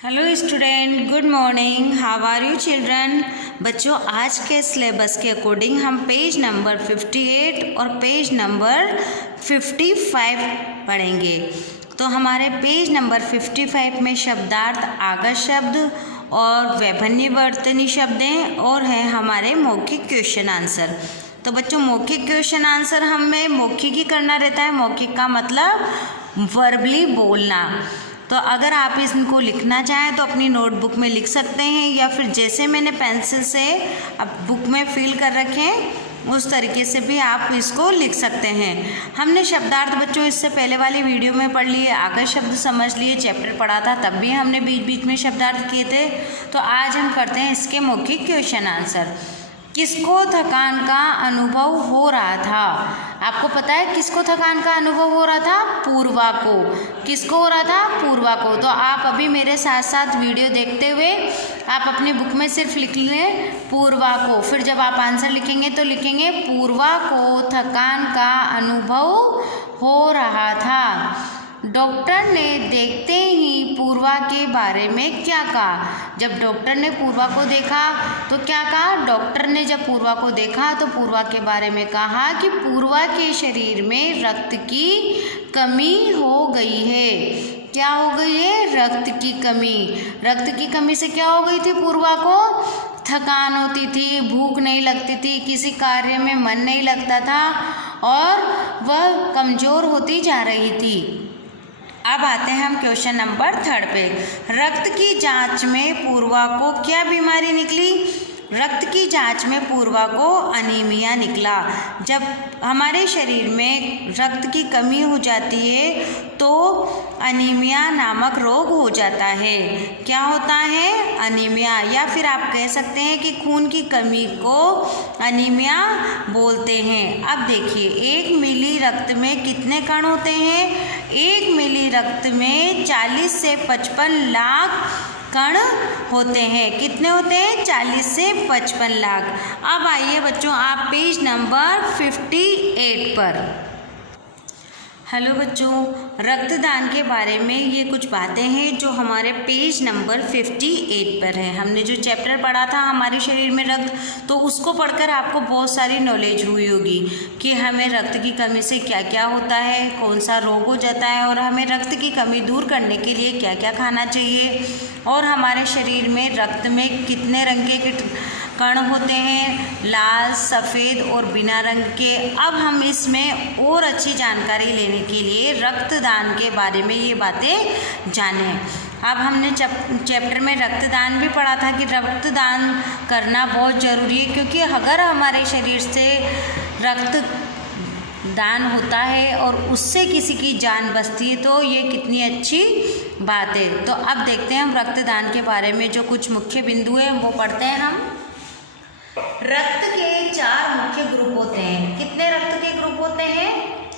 Hello student, good morning. How are you children. बच्चों, आज के सिलेबस के अकॉर्डिंग हम पेज नंबर 58 और पेज नंबर 55 पढ़ेंगे। तो हमारे पेज नंबर 55 में शब्दार्थ, आगत शब्द और वैभन्यवर्तनी शब्दें और है हमारे मौखिक क्वेश्चन आंसर। तो बच्चों, मौखिक क्वेश्चन आंसर हमें मौखिक ही करना रहता है। मौखिक का मतलब वर्बली बोलना। तो अगर आप इनको लिखना चाहें तो अपनी नोटबुक में लिख सकते हैं, या फिर जैसे मैंने पेंसिल से अब बुक में फिल कर रखें उस तरीके से भी आप इसको लिख सकते हैं। हमने शब्दार्थ बच्चों इससे पहले वाली वीडियो में पढ़ लिए, आगत शब्द समझ लिए, चैप्टर पढ़ा था, तब भी हमने बीच बीच में शब्दार्थ किए थे। तो आज हम करते हैं इसके मौखिक क्वेश्चन आंसर। किसको थकान का अनुभव हो रहा था? आपको पता है किसको थकान का अनुभव हो रहा था? पूर्वा को। किसको हो रहा था? पूर्वा को। तो आप अभी मेरे साथ साथ वीडियो देखते हुए आप अपनी बुक में सिर्फ लिख लें पूर्वा को। फिर जब आप आंसर लिखेंगे तो लिखेंगे पूर्वा को थकान का अनुभव हो रहा था। डॉक्टर ने देखते ही पूर्वा के बारे में क्या कहा? जब डॉक्टर ने पूर्वा को देखा तो क्या कहा? डॉक्टर ने जब पूर्वा को देखा तो पूर्वा के बारे में कहा कि पूर्वा के शरीर में रक्त की कमी हो गई है। क्या हो गई है? रक्त की कमी। रक्त की कमी से क्या हो गई थी? पूर्वा को थकान होती थी, भूख नहीं लगती थी, किसी कार्य में मन नहीं लगता था और वह कमज़ोर होती जा रही थी। अब आते हैं हम क्वेश्चन नंबर 3 पे। रक्त की जांच में पूर्वा को क्या बीमारी निकली? रक्त की जांच में पूर्वा को अनीमिया निकला। जब हमारे शरीर में रक्त की कमी हो जाती है तो अनीमिया नामक रोग हो जाता है। क्या होता है? अनीमिया, या फिर आप कह सकते हैं कि खून की कमी को अनीमिया बोलते हैं। अब देखिए, 1 मिली रक्त में कितने कण होते हैं? 1 मिली रक्त में 40 से 55 लाख कण होते हैं। कितने होते हैं? 40 से 55 लाख। अब आइए बच्चों, आप पेज नंबर 58 पर। हेलो बच्चों, रक्तदान के बारे में ये कुछ बातें हैं जो हमारे पेज नंबर 58 पर है। हमने जो चैप्टर पढ़ा था हमारे शरीर में रक्त, तो उसको पढ़कर आपको बहुत सारी नॉलेज हुई होगी कि हमें रक्त की कमी से क्या क्या होता है, कौन सा रोग हो जाता है और हमें रक्त की कमी दूर करने के लिए क्या क्या खाना चाहिए, और हमारे शरीर में रक्त में कितने रंग के कण होते हैं, लाल, सफ़ेद और बिना रंग के। अब हम इसमें और अच्छी जानकारी लेने के लिए रक्तदान के बारे में ये बातें जानें। अब हमने चैप्टर में रक्तदान भी पढ़ा था कि रक्तदान करना बहुत ज़रूरी है, क्योंकि अगर हमारे शरीर से रक्त दान होता है और उससे किसी की जान बचती है तो ये कितनी अच्छी बात है। तो अब देखते हैं हम रक्तदान के बारे में जो कुछ मुख्य बिंदु है वो पढ़ते हैं हम। रक्त के 4 मुख्य ग्रुप होते हैं। कितने रक्त के ग्रुप होते हैं?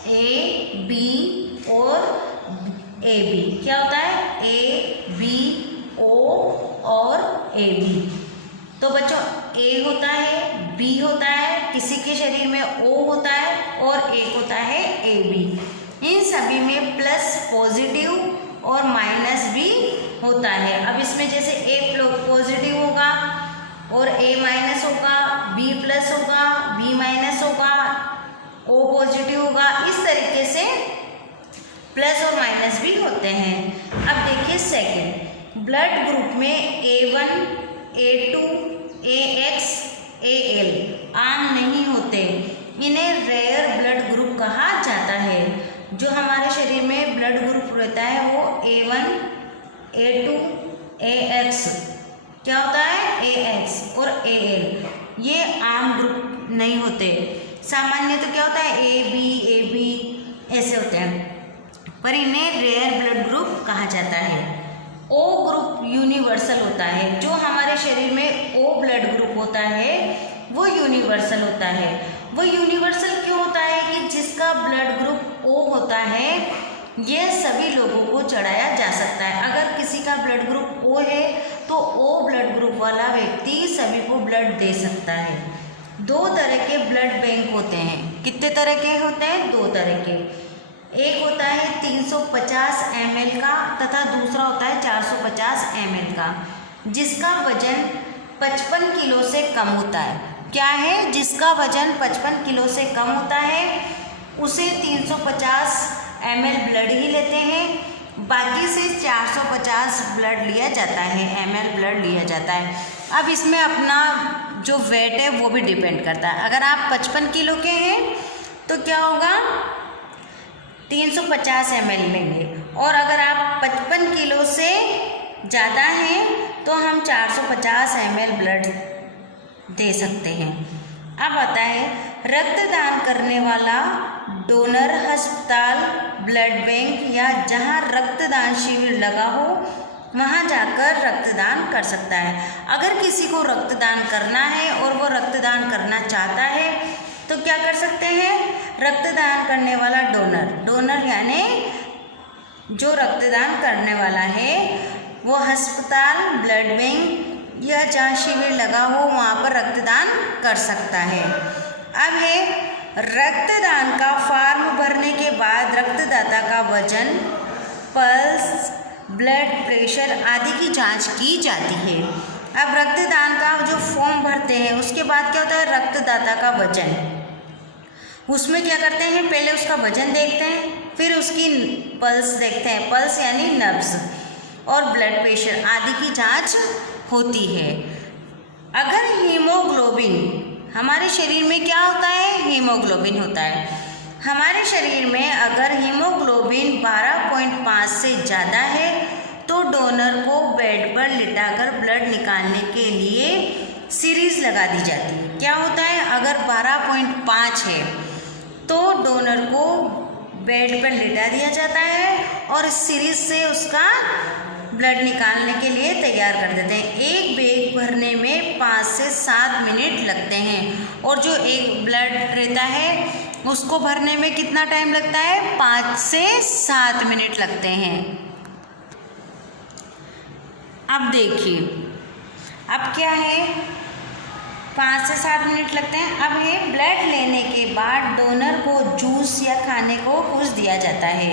ए, बी और ए बी। क्या होता है? ए, बी, ओ और ए बी। तो बच्चों, ए होता है, बी होता है, किसी के शरीर में ओ होता है और एक होता है ए बी। इन सभी में प्लस पॉजिटिव और माइनस भी होता है। अब इसमें जैसे ए पॉजिटिव होगा और ए माइनस होगा, बी प्लस होगा, बी माइनस होगा, ओ पॉजिटिव होगा, इस तरीके से प्लस और माइनस भी होते हैं। अब देखिए सेकंड, ब्लड ग्रुप में A1, A2, AX, AL आम नहीं होते। इन्हें रेयर ब्लड ग्रुप कहा जाता है। जो हमारे शरीर में ब्लड ग्रुप रहता है वो A1, A2, AX, क्या होता है? AX और AL, ये आम ग्रुप नहीं होते। सामान्य तो क्या होता है? AB ऐसे होते हैं, पर इन्हें रेयर ब्लड ग्रुप कहा जाता है। O ग्रुप यूनिवर्सल होता है। जो हमारे शरीर में O ब्लड ग्रुप होता है वो यूनिवर्सल होता है। वो यूनिवर्सल क्यों होता है? कि जिसका ब्लड ग्रुप O होता है ये सभी लोगों को चढ़ाया जा सकता है। अगर किसी का ब्लड ग्रुप O है तो O ब्लड ग्रुप वाला व्यक्ति सभी को ब्लड दे सकता है। 2 तरह के ब्लड बैंक होते हैं। कितने तरह के होते हैं? 2 तरह के। एक होता है 350 ml का तथा दूसरा होता है 450 ml का, जिसका वजन 55 किलो से कम होता है। क्या है? जिसका वजन 55 किलो से कम होता है उसे 350 ml ब्लड ही लेते हैं, बाकी से 450 ब्लड लिया जाता है, ml ब्लड लिया जाता है। अब इसमें अपना जो वेट है वो भी डिपेंड करता है। अगर आप 55 किलो के हैं तो क्या होगा, 350 ml लेंगे, और अगर आप 55 किलो से ज़्यादा हैं तो हम 450 ml ब्लड दे सकते हैं। अब आता है रक्तदान करने वाला डोनर अस्पताल, ब्लड बैंक या जहां रक्तदान शिविर लगा हो वहां जाकर रक्तदान कर सकता है। अगर किसी को रक्तदान करना है और वो रक्तदान करना चाहता है तो क्या कर सकते हैं, रक्तदान करने वाला डोनर यानी जो रक्तदान करने वाला है वो अस्पताल, ब्लड बैंक या जहाँ शिविर लगा हो वहाँ पर रक्तदान कर सकता है। अब है रक्तदान का फॉर्म भरने के बाद रक्तदाता का वजन, पल्स, ब्लड प्रेशर आदि की जांच की जाती है। अब रक्तदान का जो फॉर्म भरते हैं उसके बाद क्या होता है, रक्तदाता का वजन, उसमें क्या करते हैं, पहले उसका वजन देखते हैं, फिर उसकी पल्स देखते हैं, पल्स यानी नब्ज, और ब्लड प्रेशर आदि की जांच होती है। अगर हीमोग्लोबिन, हमारे शरीर में क्या होता है, हीमोग्लोबिन होता है। हमारे शरीर में अगर हीमोग्लोबिन 12.5 से ज़्यादा है तो डोनर को बेड पर लिटाकर ब्लड निकालने के लिए सीरीज लगा दी जाती है। क्या होता है, अगर 12.5 है तो डोनर को बेड पर लिटा दिया जाता है और इस सीरीज से उसका ब्लड निकालने के लिए तैयार कर देते हैं। एक बैग भरने में 5 से 7 मिनट लगते हैं, और जो एक ब्लड रहता है उसको भरने में कितना टाइम लगता है, 5 से 7 मिनट लगते हैं। अब देखिए, अब क्या है, 5 से 7 मिनट लगते हैं। अब है ब्लड लेने के बाद डोनर को जूस या खाने को कुछ दिया जाता है।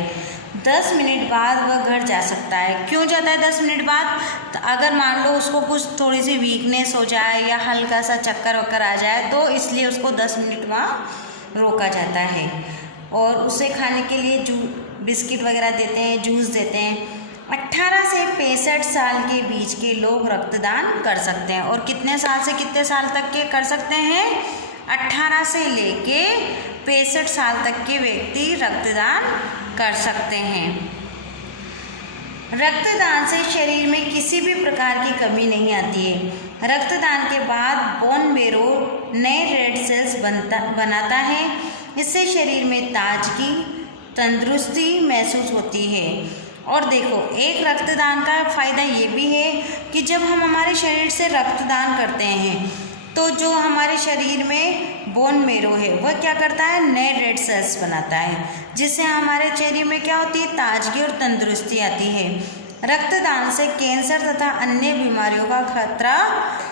10 मिनट बाद वह घर जा सकता है। क्यों जाता है 10 मिनट बाद, तो अगर मान लो उसको कुछ थोड़ी सी वीकनेस हो जाए या हल्का सा चक्कर वक्कर आ जाए तो इसलिए उसको 10 मिनट वहाँ रोका जाता है, और उसे खाने के लिए बिस्किट वगैरह देते हैं, जूस देते हैं। 18 से 65 साल के बीच के लोग रक्तदान कर सकते हैं, और कितने साल से कितने साल तक के कर सकते हैं, 18 से लेके 65 साल तक के व्यक्ति रक्तदान कर सकते हैं। रक्तदान से शरीर में किसी भी प्रकार की कमी नहीं आती है। रक्तदान के बाद बोन मेरो नए रेड सेल्स बनाता है। इससे शरीर में ताजगी, तंदुरुस्ती महसूस होती है। और देखो, एक रक्तदान का फ़ायदा ये भी है कि जब हम हमारे शरीर से रक्तदान करते हैं तो जो हमारे शरीर में बोन मेरो है वह क्या करता है, नए रेड सेल्स बनाता है, जिससे हमारे चेहरे में क्या होती है, ताजगी और तंदुरुस्ती आती है। रक्तदान से कैंसर तथा अन्य बीमारियों का खतरा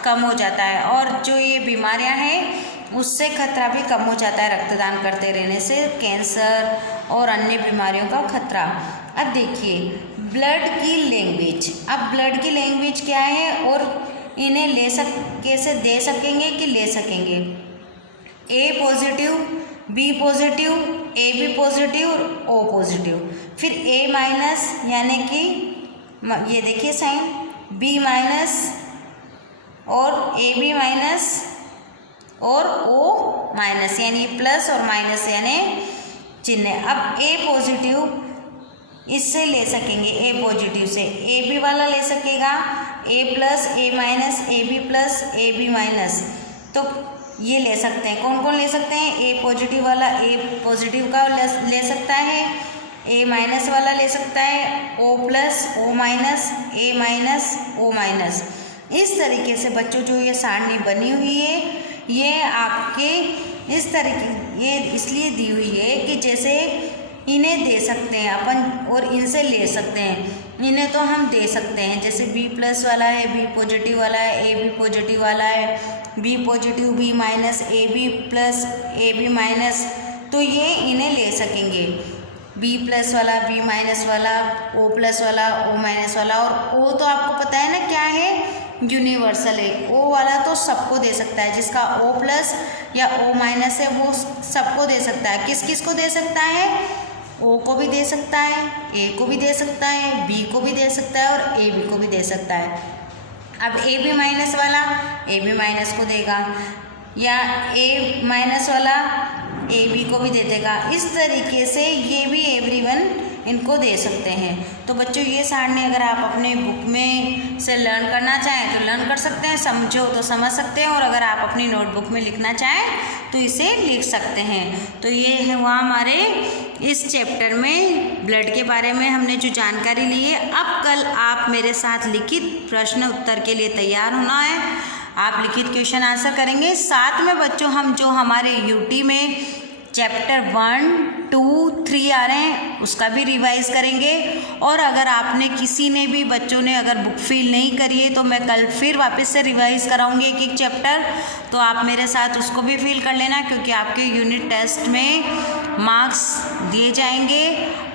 कम हो जाता है, और जो ये बीमारियां हैं उससे खतरा भी कम हो जाता है रक्तदान करते रहने से, कैंसर और अन्य बीमारियों का खतरा। अब देखिए ब्लड की लैंग्वेज, अब ब्लड की लैंग्वेज क्या है और इन्हें कैसे दे सकेंगे कि ले सकेंगे। A positive, B positive, A B positive और ओ पॉजिटिव। फिर ए माइनस यानी कि ये देखिए साइन, बी माइनस और ए बी माइनस और ओ माइनस, यानी प्लस और माइनस यानी चिन्ह। अब ए पॉजिटिव इससे ले सकेंगे, ए पॉजिटिव से ए बी वाला ले सकेगा, A plus, A minus, A B plus, A B minus, तो ये ले सकते हैं। कौन कौन ले सकते हैं, ए पॉजिटिव वाला ए पॉजिटिव का ले सकता है, ए माइनस वाला ले सकता है, ओ प्लस, ओ माइनस, ए माइनस, ओ माइनस। इस तरीके से बच्चों जो ये सारणी बनी हुई है ये आपके इस तरीके, ये इसलिए दी हुई है कि जैसे इन्हें दे सकते हैं अपन और इनसे ले सकते हैं। इन्हें तो हम दे सकते हैं, जैसे बी प्लस वाला है, बी पॉजिटिव वाला है, ए बी पॉजिटिव वाला है, B positive, B minus, A B plus, A B minus, तो ये इन्हें ले सकेंगे। बी प्लस वाला, बी माइनस वाला, ओ प्लस वाला, ओ माइनस वाला। और ओ तो आपको पता है ना क्या है, यूनिवर्सल है। ओ वाला तो सबको दे सकता है, जिसका ओ प्लस या ओ माइनस है वो सबको दे सकता है। किस किस को दे सकता है? ओ को भी दे सकता है, ए को भी दे सकता है, बी को भी दे सकता है और ए बी को भी दे सकता है। अब ए बी माइनस वाला ए बी माइनस को देगा, या ए माइनस वाला ए बी को भी दे देगा। इस तरीके से ये भी एवरीवन इनको दे सकते हैं। तो बच्चों ये सारणी अगर आप अपने बुक में से लर्न करना चाहें तो लर्न कर सकते हैं, समझो तो समझ सकते हैं, और अगर आप अपनी नोटबुक में लिखना चाहें तो इसे लिख सकते हैं। तो ये है वहाँ हमारे इस चैप्टर में ब्लड के बारे में हमने जो जानकारी ली है। अब कल आप मेरे साथ लिखित प्रश्न उत्तर के लिए तैयार होना है। आप लिखित क्वेश्चन आंसर करेंगे। साथ में बच्चों हम जो हमारे यूटी में चैप्टर 1, 2, 3 आ रहे हैं उसका भी रिवाइज करेंगे। और अगर आपने किसी ने भी बच्चों ने अगर बुक फील नहीं करी है तो मैं कल फिर वापस से रिवाइज कराऊंगी एक एक चैप्टर, तो आप मेरे साथ उसको भी फील कर लेना, क्योंकि आपके यूनिट टेस्ट में मार्क्स दिए जाएंगे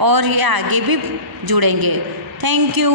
और ये आगे भी जुड़ेंगे। Thank you.